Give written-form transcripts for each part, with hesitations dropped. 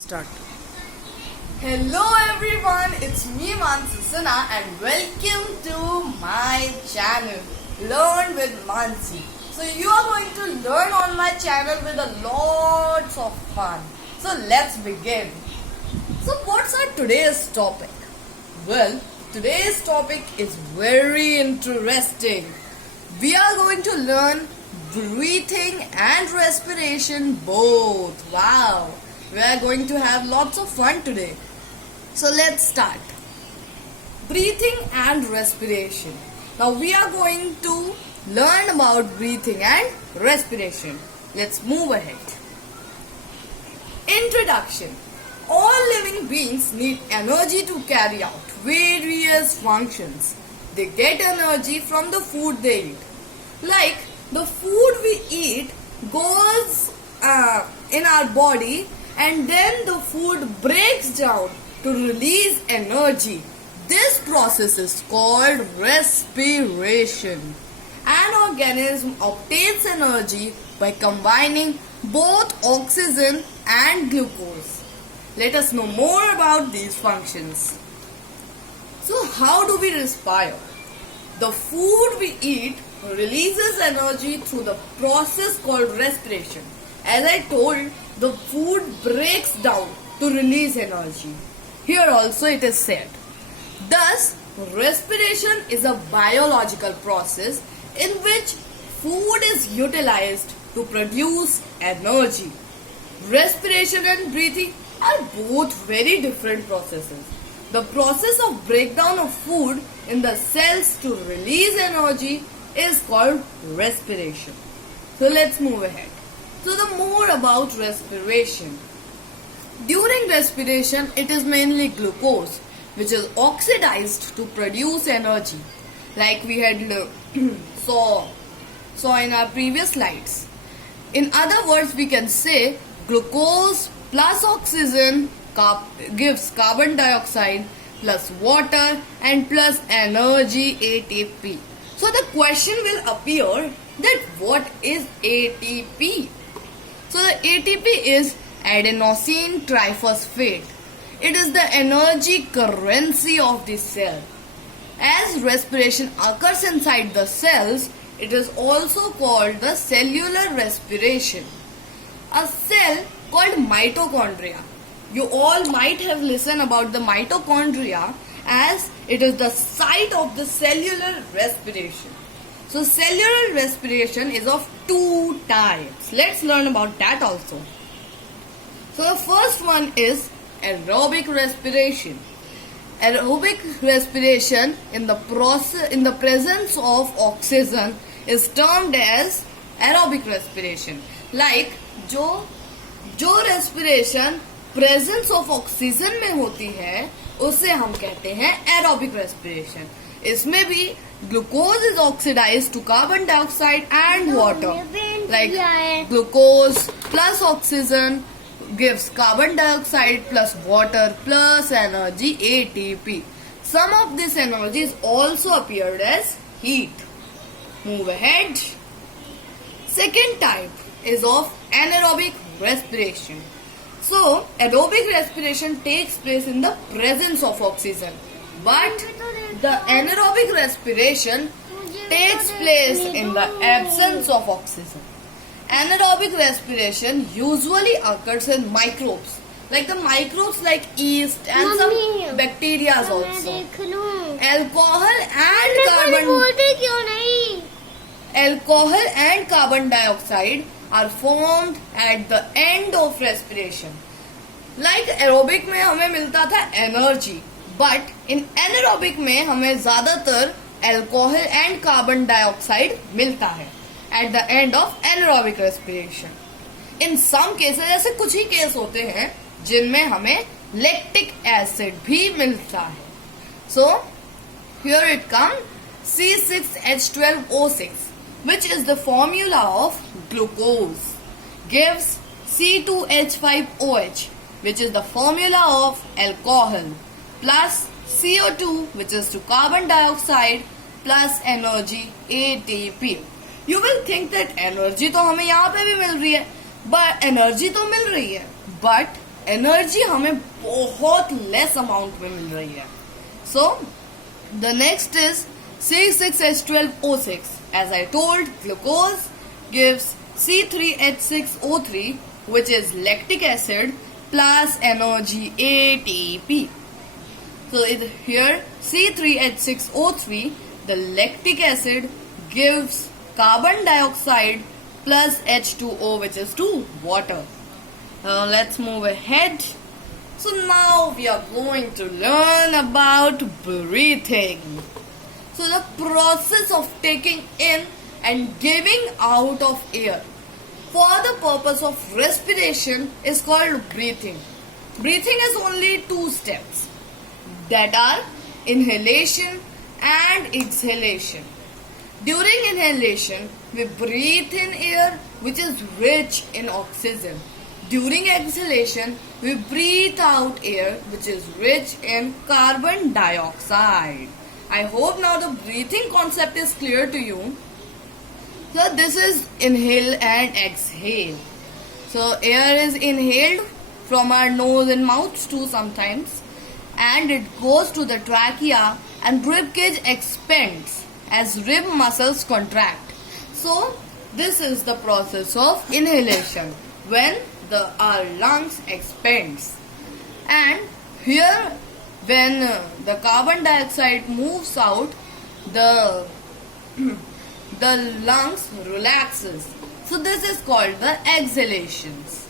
Start. Hello everyone, it's me Mansi Sinha and welcome to my channel Learn with Mansi. So you are going to learn on my channel with a lots of fun. So let's begin. So what's our today's topic? Well, today's topic is very interesting. We are going to learn breathing and respiration both. Wow! We are going to have lots of fun today. So let's start. Breathing and respiration. Now we are going to learn about breathing and respiration. Let's move ahead. Introduction. All living beings need energy to carry out various functions. They get energy from the food they eat. Like the food we eat goes in our body, and then the food breaks down to release energy. This process is called respiration. An organism obtains energy by combining both oxygen and glucose. Let us know more about these functions. So, how do we respire? The food we eat releases energy through the process called respiration. As I told, the food breaks down to release energy. Here also it is said. Thus, respiration is a biological process in which food is utilized to produce energy. Respiration and breathing are both very different processes. The process of breakdown of food in the cells to release energy is called respiration. So let's move ahead. So the more about respiration. During respiration, it is mainly glucose which is oxidized to produce energy, like we had saw in our previous slides. In other words, we can say glucose plus oxygen gives carbon dioxide plus water and plus energy ATP. So the question will appear that what is ATP? So the ATP is adenosine triphosphate. It is the energy currency of the cell. As respiration occurs inside the cells, it is also called the cellular respiration. A cell called mitochondria. You all might have listened about the mitochondria, as it is the site of the cellular respiration. So cellular respiration is of two types. Let's learn about that also. So the first one is aerobic respiration. Aerobic respiration in the presence of oxygen is termed as aerobic respiration. Like जो respiration presence of oxygen में होती है उसे हम कहते हैं aerobic respiration. इसमें भी glucose is oxidized to carbon dioxide and water. Like glucose plus oxygen gives carbon dioxide plus water plus energy ATP. Some of this energy is also appeared as heat. Move ahead. Second type is of anaerobic respiration. So, aerobic respiration takes place in the presence of oxygen, but the anaerobic respiration takes place in the absence of oxygen. Anaerobic respiration usually occurs in microbes, like the microbes like yeast and some bacteria also. Alcohol and carbon dioxide are formed at the end of respiration. Like aerobic में हमें मिलता था energy, but in anaerobic में हमें ज़्यादातर alcohol and carbon dioxide मिलता है at the end of anaerobic respiration. In some cases ऐसे कुछ ही केस होते हैं जिनमें हमें lactic acid भी मिलता है. So here it comes C6H12O6, which is the formula of glucose, gives C2H5OH, which is the formula of alcohol, plus CO2, which is to carbon dioxide, plus energy ATP. You will think that energy तो हमें यहाँ पे भी मिल रही है, but energy तो मिल रही है, but एनर्जी हमें बहुत लेस अमाउंट में मिल रही है. So the next is C6H12O6. As I told, glucose gives C3H6O3, which is lactic acid, plus energy ATP. So here C3H6O3, the lactic acid, gives carbon dioxide plus H2O, which is to water. Let's move ahead. So now we are going to learn about breathing. So the process of taking in and giving out of air for the purpose of respiration is called breathing. Breathing is only 2 steps, that are inhalation and exhalation. During inhalation, we breathe in air which is rich in oxygen. During exhalation, we breathe out air which is rich in carbon dioxide. I hope now the breathing concept is clear to you. So this is inhale and exhale. So air is inhaled from our nose and mouth too sometimes, and it goes to the trachea and rib cage expands as rib muscles contract. So this is the process of inhalation when our lungs expands. And here when the carbon dioxide moves out, the lungs relaxes. So this is called the exhalations.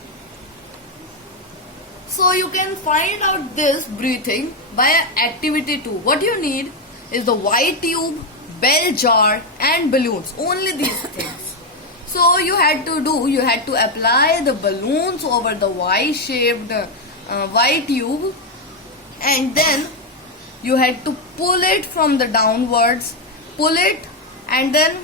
So you can find out this breathing by activity 2. What you need is the white tube, bell jar and balloons. Only these things. So you had to apply the balloons over the Y-shaped white tube, and then you had to pull it from the downwards, pull it and then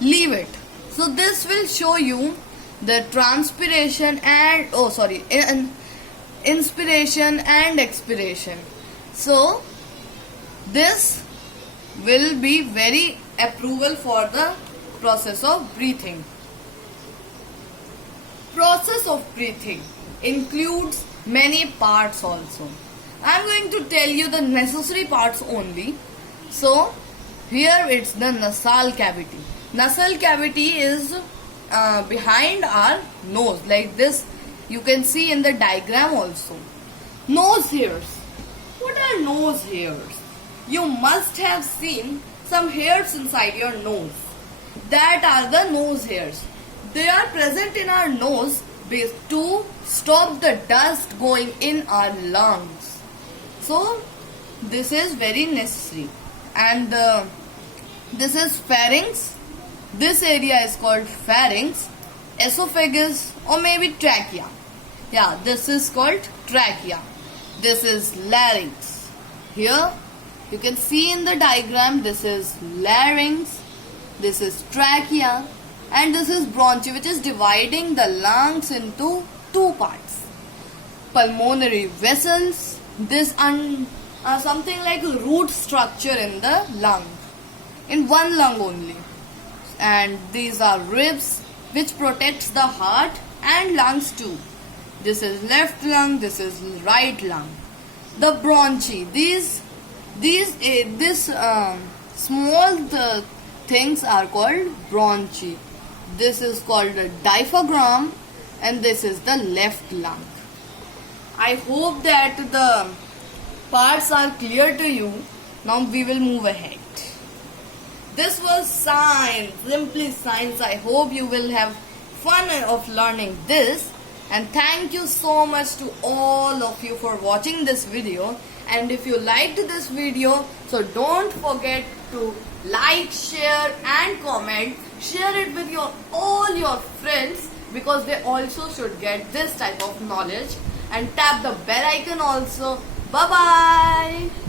leave it. So this will show you the transpiration and inspiration and expiration. So this will be very approval for the process of breathing. Process of breathing includes many parts also. I am going to tell you the necessary parts only. So here it's the nasal cavity. Nasal cavity is behind our nose, like this. You can see in the diagram also. Nose hairs. What are nose hairs? You must have seen some hairs inside your nose. That are the nose hairs. They are present in our nose to stop the dust going in our lungs. So this is very necessary. And this is pharynx. This area is called pharynx, esophagus or maybe trachea. Yeah, this is called trachea. This is larynx. Here you can see in the diagram, this is larynx. This is trachea and this is bronchi, which is dividing the lungs into 2 parts. Pulmonary vessels, this something like a root structure in the lung, in one lung only. And these are ribs which protects the heart and lungs too. This is left lung, this is right lung. The bronchi, these small things are called bronchi. This is called the diaphragm and this is the left lung. I hope that the parts are clear to you. Now we will move ahead. This was science, simply science. I hope you will have fun of learning this. And thank you so much to all of you for watching this video. And if you liked this video, so don't forget to like, share and comment. Share it with all your friends, because they also should get this type of knowledge. And tap the bell icon also. Bye bye.